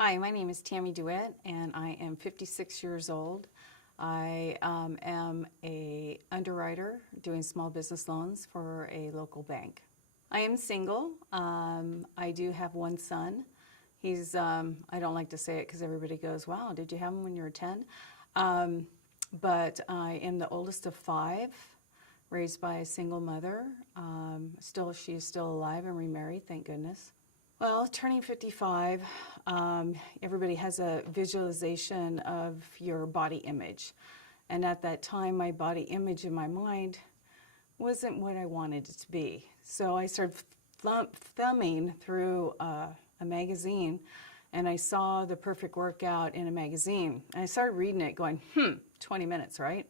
Hi, my name is Tammy Dewitt, and I am 56 years old. I am a underwriter doing small business loans for a local bank. I am single. I do have one son. He's, I don't like to say it because everybody goes, wow, did you have him when you were 10? But I am the oldest of five, raised by a single mother. She's still alive and remarried, thank goodness. Well, turning 55, everybody has a visualization of your body image. And at that time, my body image in my mind wasn't what I wanted it to be. So I started thumbing through a magazine, and I saw the perfect workout in a magazine. And I started reading it going, 20 minutes, right?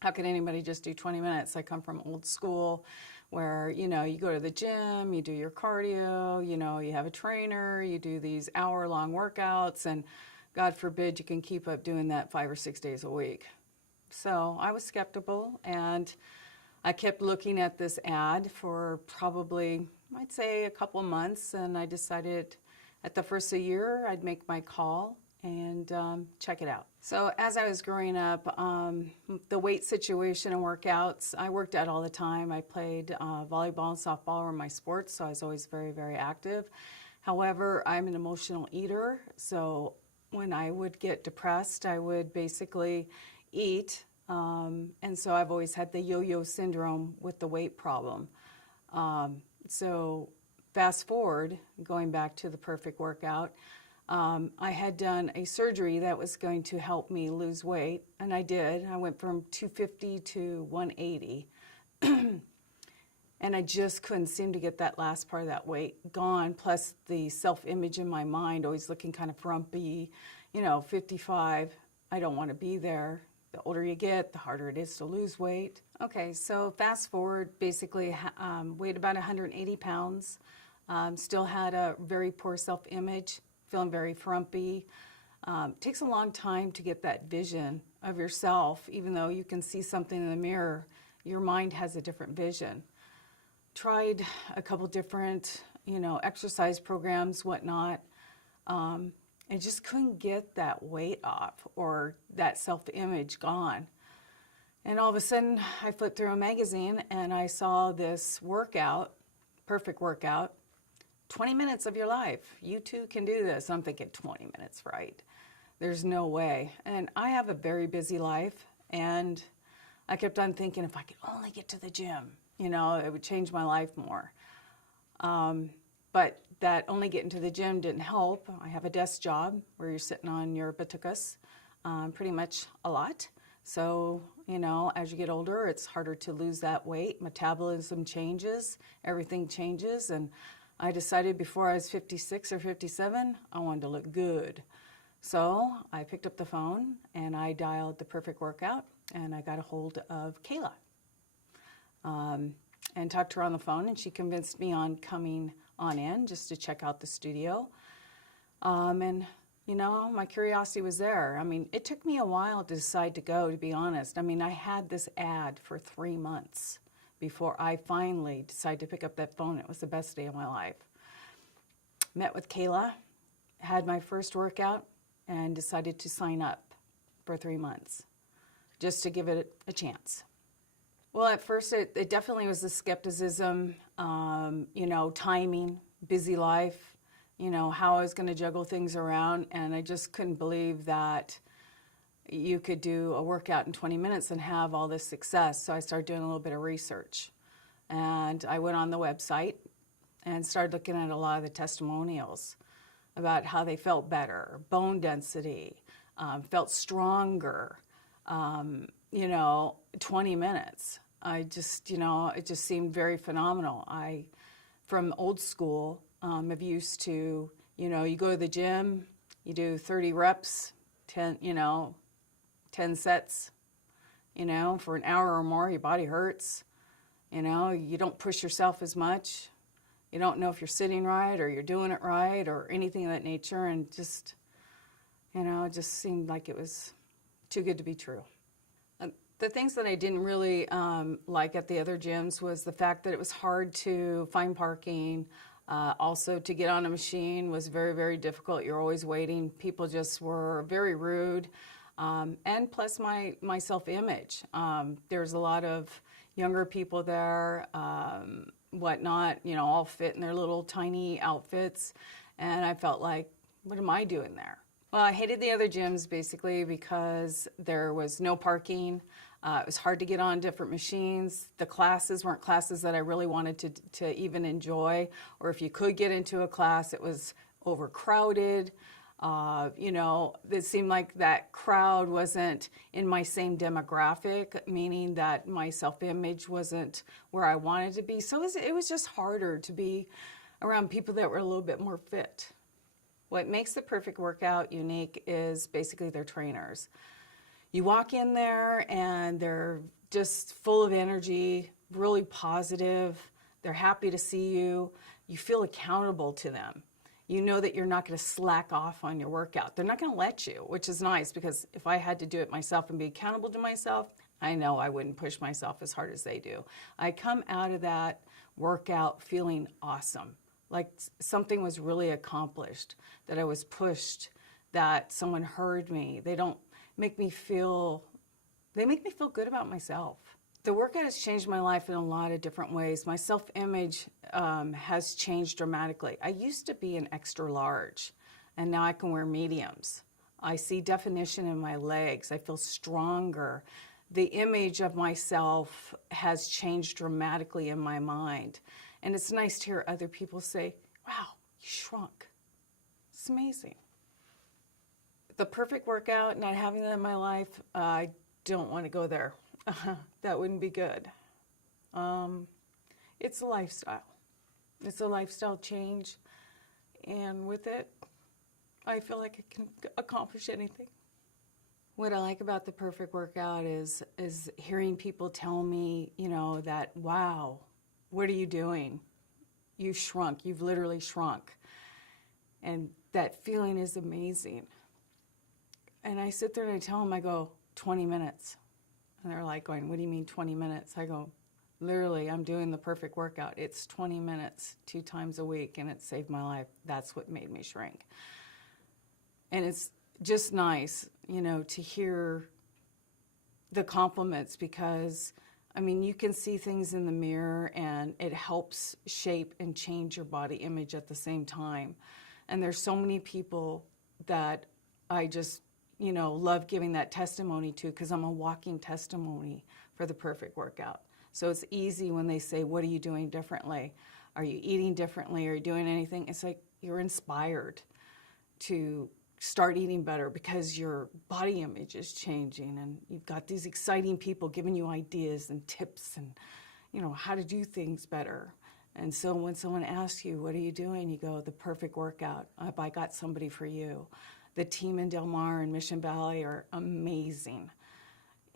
How can anybody just do 20 minutes? I come from old school where, you go to the gym, you do your cardio, you have a trainer, you do these hour-long workouts, and God forbid you can keep up doing that 5 or 6 days a week. So I was skeptical, and I kept looking at this ad for probably, I'd say, a couple of months, and I decided at the first of the year I'd make my call and check it out. So as I was growing up, the weight situation and workouts, I worked out all the time. I played volleyball and softball were my sports, so I was always very, very active. However, I'm an emotional eater, so when I would get depressed, I would basically eat, and so I've always had the yo-yo syndrome with the weight problem. So fast forward, going back to the perfect workout, I had done a surgery that was going to help me lose weight, and I did. I went from 250 to 180, and I just couldn't seem to get that last part of that weight gone, plus the self-image in my mind, always looking kind of frumpy, 55, I don't want to be there. The older you get, the harder it is to lose weight. Okay, so fast forward, basically weighed about 180 pounds, still had a very poor self-image, feeling very frumpy. Takes a long time to get that vision of yourself. Even though you can see something in the mirror, your mind has a different vision. Tried a couple different, exercise programs, whatnot, and just couldn't get that weight off or that self-image gone. And all of a sudden, I flipped through a magazine and I saw this workout, perfect workout, 20 minutes of your life. You too can do this. I'm thinking 20 minutes, right? There's no way. And I have a very busy life, and I kept on thinking if I could only get to the gym, it would change my life more. But that only getting to the gym didn't help. I have a desk job where you're sitting on your buttock pretty much a lot. So, as you get older, it's harder to lose that weight. Metabolism changes, everything changes, and I decided before I was 56 or 57, I wanted to look good. So I picked up the phone and I dialed the perfect workout, and I got a hold of Kayla and talked to her on the phone, and she convinced me on coming on in just to check out the studio. And my curiosity was there. I mean, it took me a while to decide to go, to be honest. I mean, I had this ad for 3 months before I finally decided to pick up that phone. It was the best day of my life. Met with Kayla, had my first workout, and decided to sign up for 3 months just to give it a chance. Well, at first it definitely was the skepticism, timing, busy life, how I was going to juggle things around, and I just couldn't believe that you could do a workout in 20 minutes and have all this success. So I started doing a little bit of research, and I went on the website and started looking at a lot of the testimonials about how they felt better, bone density, felt stronger, 20 minutes. I just, it just seemed very phenomenal. From old school, I'm used to, you go to the gym, you do 30 reps, 10 sets, for an hour or more, your body hurts. You don't push yourself as much. You don't know if you're sitting right or you're doing it right or anything of that nature. And just, it just seemed like it was too good to be true. The things that I didn't really like at the other gyms was the fact that it was hard to find parking. Also, to get on a machine was very, very difficult. You're always waiting. People just were very rude. And plus my self-image. There's a lot of younger people there, whatnot, all fit in their little tiny outfits. And I felt like, what am I doing there? Well, I hated the other gyms basically because there was no parking. It was hard to get on different machines. The classes weren't classes that I really wanted to even enjoy. Or if you could get into a class, it was overcrowded. It seemed like that crowd wasn't in my same demographic, meaning that my self-image wasn't where I wanted to be. So it was just harder to be around people that were a little bit more fit. What makes the Perfect Workout unique is basically their trainers. You walk in there and they're just full of energy, really positive. They're happy to see you. You feel accountable to them. You know that you're not going to slack off on your workout. They're not going to let you, which is nice because if I had to do it myself and be accountable to myself, I know I wouldn't push myself as hard as they do. I come out of that workout feeling awesome, like something was really accomplished, that I was pushed, that someone heard me. They make me feel good about myself. The workout has changed my life in a lot of different ways. My self-image has changed dramatically. I used to be an extra large, and now I can wear mediums. I see definition in my legs. I feel stronger. The image of myself has changed dramatically in my mind. And it's nice to hear other people say, wow, you shrunk. It's amazing. The Perfect Workout, not having that in my life, I don't want to go there. That wouldn't be good. It's a lifestyle. It's a lifestyle change. And with it, I feel like I can accomplish anything. What I like about the Perfect Workout is hearing people tell me, that, wow, what are you doing? You shrunk. You've literally shrunk. And that feeling is amazing. And I sit there and I tell them, I go, 20 minutes. And they're like going, what do you mean 20 minutes? I go, literally, I'm doing the Perfect Workout. It's 20 minutes, 2 times a week, and it saved my life. That's what made me shrink. And it's just nice, to hear the compliments because, you can see things in the mirror and it helps shape and change your body image at the same time. And there's so many people that I just love giving that testimony to because I'm a walking testimony for the Perfect Workout. So it's easy when they say, what are you doing differently? Are you eating differently? Are you doing anything? It's like you're inspired to start eating better because your body image is changing and you've got these exciting people giving you ideas and tips and, how to do things better. And so when someone asks you, what are you doing? You go, the Perfect Workout. I got somebody for you. The team in Del Mar and Mission Valley are amazing.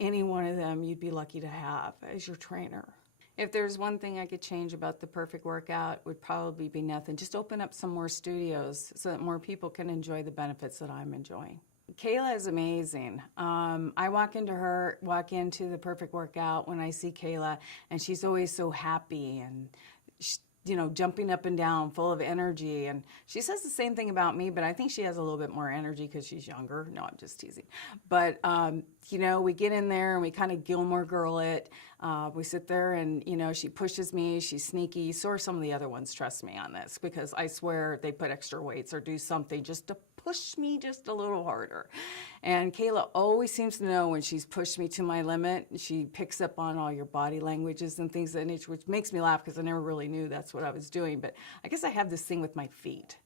Any one of them you'd be lucky to have as your trainer. If there's one thing I could change about the Perfect Workout, it would probably be nothing. Just open up some more studios so that more people can enjoy the benefits that I'm enjoying. Kayla is amazing. I walk into the Perfect Workout when I see Kayla, and she's always so happy and jumping up and down, full of energy. And she says the same thing about me, but I think she has a little bit more energy because she's younger. No, I'm just teasing. But, we get in there and we kind of Gilmore Girl it. We sit there and, she pushes me. She's sneaky. So are some of the other ones, trust me on this, because I swear they put extra weights or do something just to push me just a little harder. And Kayla always seems to know when she's pushed me to my limit. She picks up on all your body languages and things of that nature, which makes me laugh because I never really knew that's what I was doing. But I guess I have this thing with my feet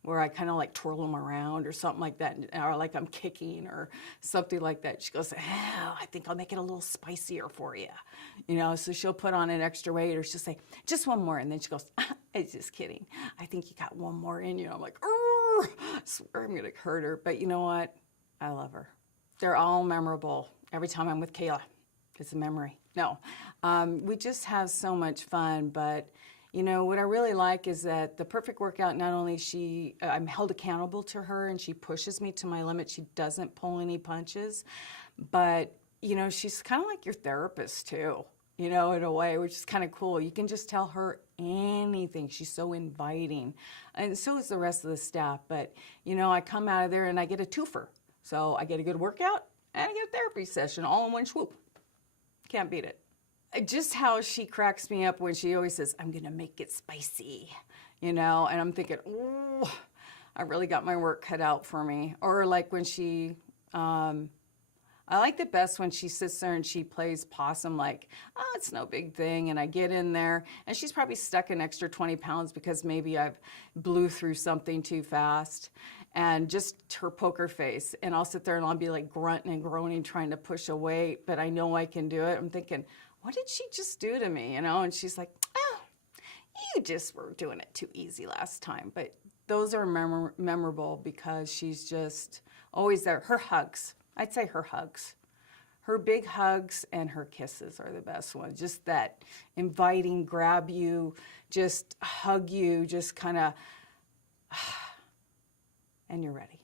where I kind of like twirl them around or something like that, or like I'm kicking or something like that. She goes, oh, I think I'll make it a little spicier for you. So she'll put on an extra weight or she'll say, just one more. And then she goes, it's just kidding. I think you got one more in you. I'm like, I swear I'm going to hurt her. But you know what? I love her. They're all memorable. Every time I'm with Kayla, it's a memory. No, we just have so much fun. But, what I really like is that the Perfect Workout, not only I'm held accountable to her and she pushes me to my limit. She doesn't pull any punches. But, she's kind of like your therapist, too. you know, in a way, which is kind of cool. You can just tell her anything. She's so inviting. And so is the rest of the staff. But, you know, I come out of there and I get a twofer. So I get a good workout and I get a therapy session all in one swoop. Can't beat it. Just how she cracks me up when she always says, I'm going to make it spicy, you know, and I'm thinking, oh, I really got my work cut out for me. Or like when she, I like it best when she sits there and she plays possum like, oh, it's no big thing. And I get in there and she's probably stuck an extra 20 pounds because maybe I've blew through something too fast. And just her poker face. And I'll sit there and I'll be like grunting and groaning trying to push a weight, but I know I can do it. I'm thinking, what did she just do to me? You know? And she's like, oh, you just were doing it too easy last time. But those are memorable because she's just always there. Her hugs. I'd say her hugs. Her big hugs and her kisses are the best ones. Just that inviting, grab you, just hug you, just kind of, and you're ready.